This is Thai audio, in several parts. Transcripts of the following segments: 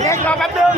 เล็กรอแป๊บนึง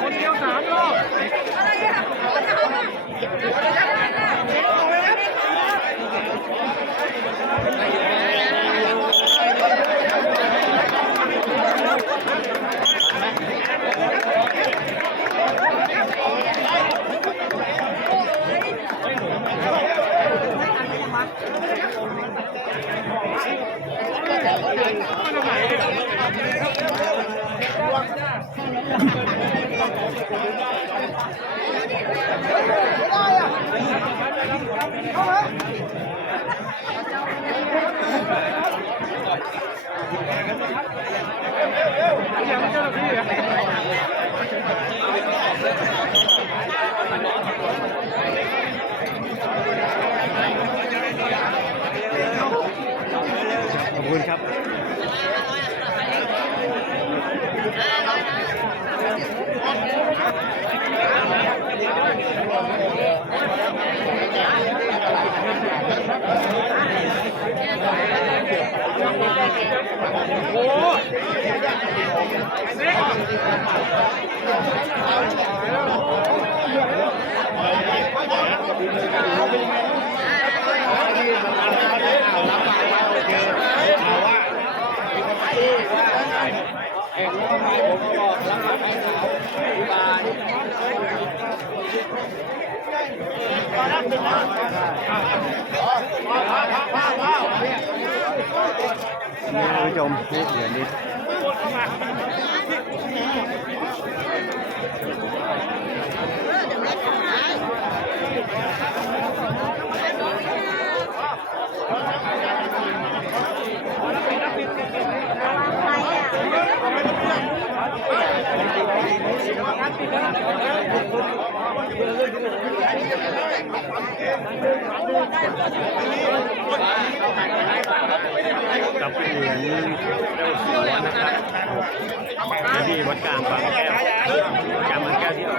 คนเดียว3 รอบอะไรอ่ะขอบคุณครับโอ้นี่ท่านผู้ชมนี่เดี๋ยวนี้กับเหรียญเจ้าสัวนะครับที่วัดกลางบางแก้วกลางบางแก้วที่ออก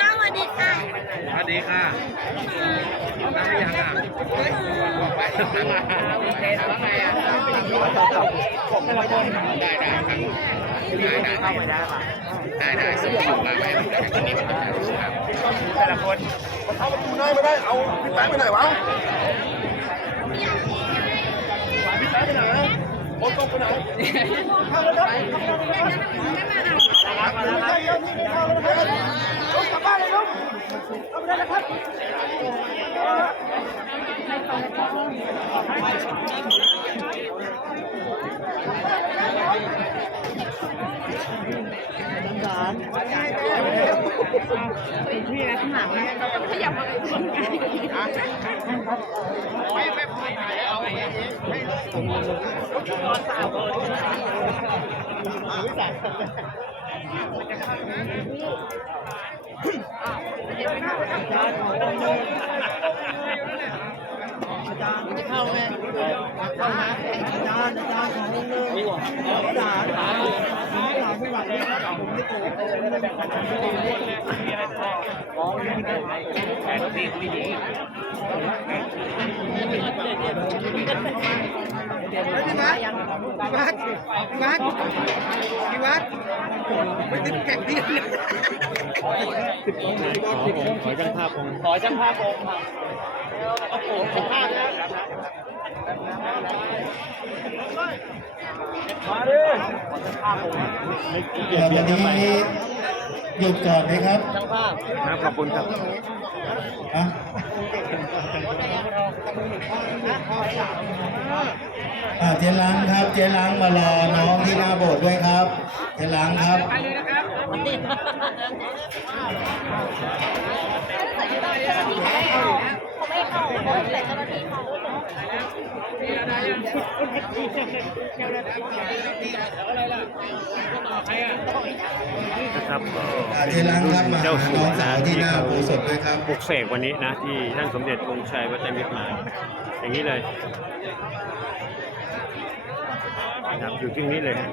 สวัสดีค่ะ สวัสดีค่ะนั่งยังอ่ะบอกไปว่าไงอ่ะได้ครับเข้าไปได้ป่ะได้ส่งมาไว้ตอนนี้มันครับแต่ละคนเข้าประตูได้ไม่ได้เอาพี่แป๊ะไปไหนวะพี่แป๊ะไปไหนคนตกไปไหนเข้าแล้วครับกลับบ้านเลยลูกเอาไปได้แล้วครับพี่นะข้างหลังนะขยับมาเลยไม่ถ่ายเอาไงให้ เข้าไหมเข้ามาอาจารย์ของนึงอาจารย์ไม่หวังเลยครับผมไม่โกงแต่ที่ไม่ดี พี่วัดไปติดแข่งที่นี่ ขอช่างภาพองค์ ขอช่างภาพองค์ครับเอาผมภาพแล้วมาดิภาพองค์ วันนี้หยุดก่อนไหมครับ ช่างภาพ ครับขอบคุณครับ อ่ะเจ๊ล้างครับ เจ๊ล้างมารอน้องที่หน้าโบสถ์ด้วยครับ เจ๊ล้างครับ นะครับก็ เจ๊ล้างครับมา เจ้า หา สั น้ ว องสา นะ วที่ ที่ หน้า เขา โบสถ์ด้วยครับ ปลุกเสกวันนี้นะที่ท่านสมเด็จองค์ชัยวัฒนมิตรมาอย่างนี้เลยนะครับอยู่ที่นี้เลยฮะ